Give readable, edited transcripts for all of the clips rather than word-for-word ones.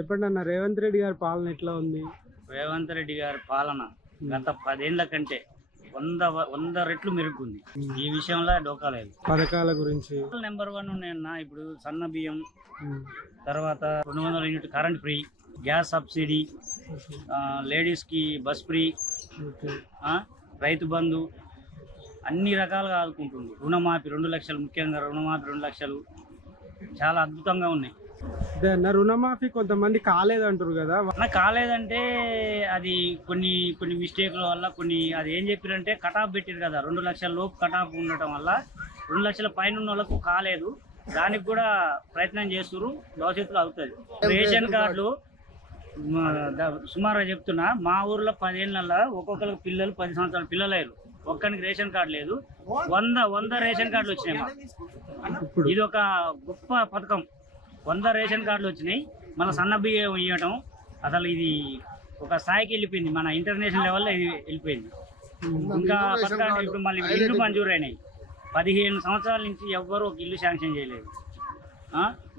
చెప్పండి అన్న, రేవంత్ రెడ్డి గారి పాలన ఎట్లా ఉంది? రేవంత్ రెడ్డి గారి పాలన గత 10 ఏళ్ల కంటే 100 రెట్లు మెరుగుంది. ఈ విషయంలో డోకా లేదు. పథకాల గురించి నెంబర్ 1 ఉన్నాయన్న. ఇప్పుడు సన్న బియ్యం, తర్వాత 200 unit current free, gas subsidy, ladies కి బస్ ఫ్రీ, రైతు బంధు అన్ని రకాలుగా ఆదుకుంటుంది. రుణమాఫీ 2 లక్షలు, ముఖ్యంగా రుణమాఫీ 2 లక్షలు చాలా అద్భుతంగా ఉన్నాయి. రుణమాఫీ కొంతమంది కాలేదంటారు కదా, కాలేదంటే అది కొన్ని మిస్టేక్ల వల్ల అది ఏం చెప్పారంటే కటాఫ్ పెట్టారు కదా, 2 లక్షల లోపు కటాఫ్ ఉండటం వల్ల 2 లక్షల పైన ఉన్న వాళ్ళకు కాలేదు. దానికి కూడా ప్రయత్నం చేస్తున్నారు, భవిష్యత్తులో అవుతుంది. రేషన్ కార్డులు సుమారుగా చెప్తున్నా, మా ఊర్లో 10 ఏళ్ళ ఒక్కొక్కరికి పిల్లలు 10 సంవత్సరాల పిల్లలు అయ్యారు. ఒక్కరికి రేషన్ కార్డు లేదు. 100 రేషన్ కార్డులు వచ్చినాయి మాకు. ఇది ఒక గొప్ప పథకం. 100 రేషన్ కార్డులు వచ్చినాయి. మన సన్న బియ్యం ఇవ్వటం అసలు ఇది ఒక స్థాయికి వెళ్ళిపోయింది. మన ఇంటర్నేషనల్ లెవెల్లో ఇది వెళ్ళిపోయింది. ఇంకా పథకాలు ఇప్పుడు మళ్ళీ ఇల్లు మంజూరు అయినాయి. 15 సంవత్సరాల నుంచి ఎవ్వరూ ఒక ఇల్లు శాంక్షన్ చేయలేదు.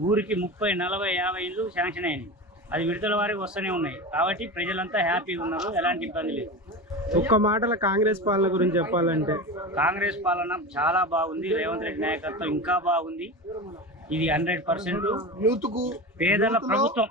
ఊరికి 30, 40, 50 ఇల్లు శాంక్షన్ అయినాయి. అది విడుదల వారికి వస్తూనే ఉన్నాయి. కాబట్టి ప్రజలంతా హ్యాపీగా ఉన్నారు, ఎలాంటి ఇబ్బంది లేదు. ఒక్క మాటల కాంగ్రెస్ పాలన గురించి చెప్పాలంటే, కాంగ్రెస్ పాలన చాలా బాగుంది. రేవంత్ రెడ్డి నాయకత్వం ఇంకా బాగుంది. ఇది 100% పేదల ప్రభుత్వం.